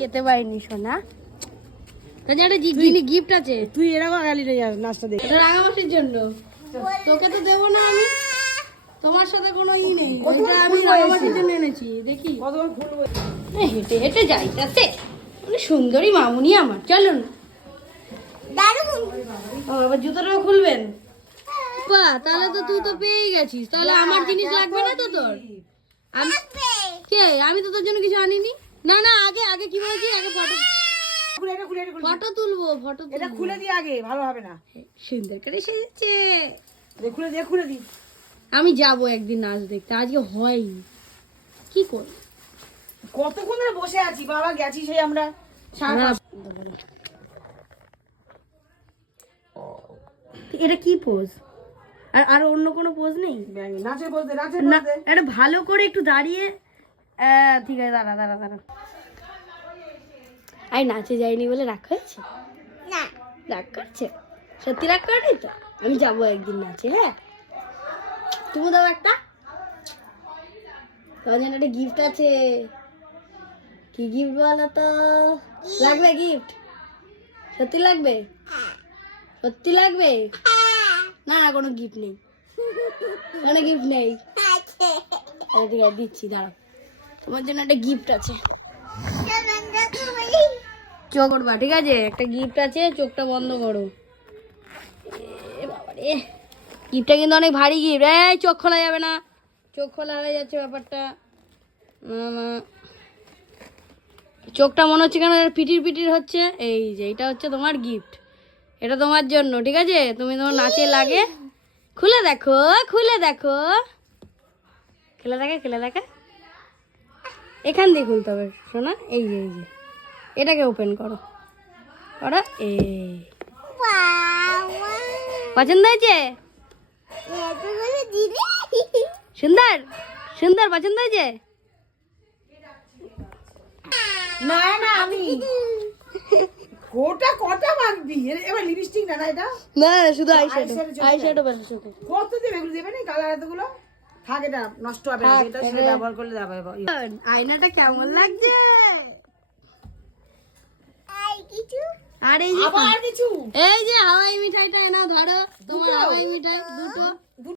যেতে পারিনি সোনা, গিফট আছে। তুই এরকম গেলি নাচটা দেখে রাঙামাটির জন্য, তোকে তো দেবো না আমি, তোমার সাথে কোনো ই নেই, আমি রাঙামাটির জন্য এনেছি। দেখি হেঁটে হেঁটে যাইতাছে, সুন্দরী মামুনি আমার। চলুন আবার জুতোটাও খুলবেন। বাহ, তাহলে তো তুই তো পেয়ে গেছিস, তাহলে আমার জিনিস লাগবে না তো তোর? আমি তো তোর জন্য কিছু আনিনি। না না, আগে আগে কি বলছি, আগে ফটো তুলবো। এটা খুলে দি আগে, ভালো হবে না। সুন্দর করে সেজেছে, খুলে দি। আমি যাবো একদিন নাচ দেখতে, আজকে হয়নি। কি করব, কতক্ষণ ধরে বসে আছি বাবা, গেছি সেই আমরা। এটা কি পোজ? আর অন্য কোনো পোজ নেই? নাচের পোজ দে, নাচের পোজ দে। এটা ভালো করে একটু দাঁড়িয়ে, ঠিক আছে, দাঁড়া। আই নাচে যাইনি বলে রাগ হয়েছে? না, রাগ করছে? সত্যি রাগ করেনি তো? আমি যাবো একদিন নাচে। হ্যাঁ, তুমি দাও একটা, তোমার জন্য একটা গিফট আছে। কি গিফট বলো তো? লাগবে গিফট? সত্যি লাগবে? সত্যি লাগবে? না না, কোনো গিফট নেই, কোনো গিফট নেই। ঠিক আছে, দিচ্ছি, দাঁড়াও। তোমার জন্য একটা গিফট আছে, চোখ করবা, ঠিক আছে? একটা গিফট আছে, চোখটা বন্ধ করো। বাবারে, গিফটটা কিন্তু অনেক ভারী গিফট। এই চোখ খোলা যাবে না, চোখ খোলা হয়ে যাচ্ছে ব্যাপারটা। চোখটা মনে হচ্ছে কেন পিটির হচ্ছে। এই যে এটা হচ্ছে তোমার গিফট, এটা তোমার জন্য, ঠিক আছে? তুমি তোমার নাচে লাগে, খুলে দেখো, খুলে দেখে এখান দিয়ে খুলতে হবে শোনা। এই যে এটাকে ওপেন করো। পছন্দ হয়েছে? সুন্দর পছন্দ হয়েছে? না না, আমি কটা মাখবি এবার? লিপস্টিক না, এটা না, শুধু আইশ্যাডো কত দেবে? এগুলো দেবে না, কালার এতগুলো থাক, এটা নষ্ট হবে, এটা সেটা ব্যবহার করলে যাবে। আয়নাটা কেমন লাগছে? আর এই যে হাওয়াই মিঠাইটা এনাও, ধরো তোমার হাওয়াই মিঠাই দুটো।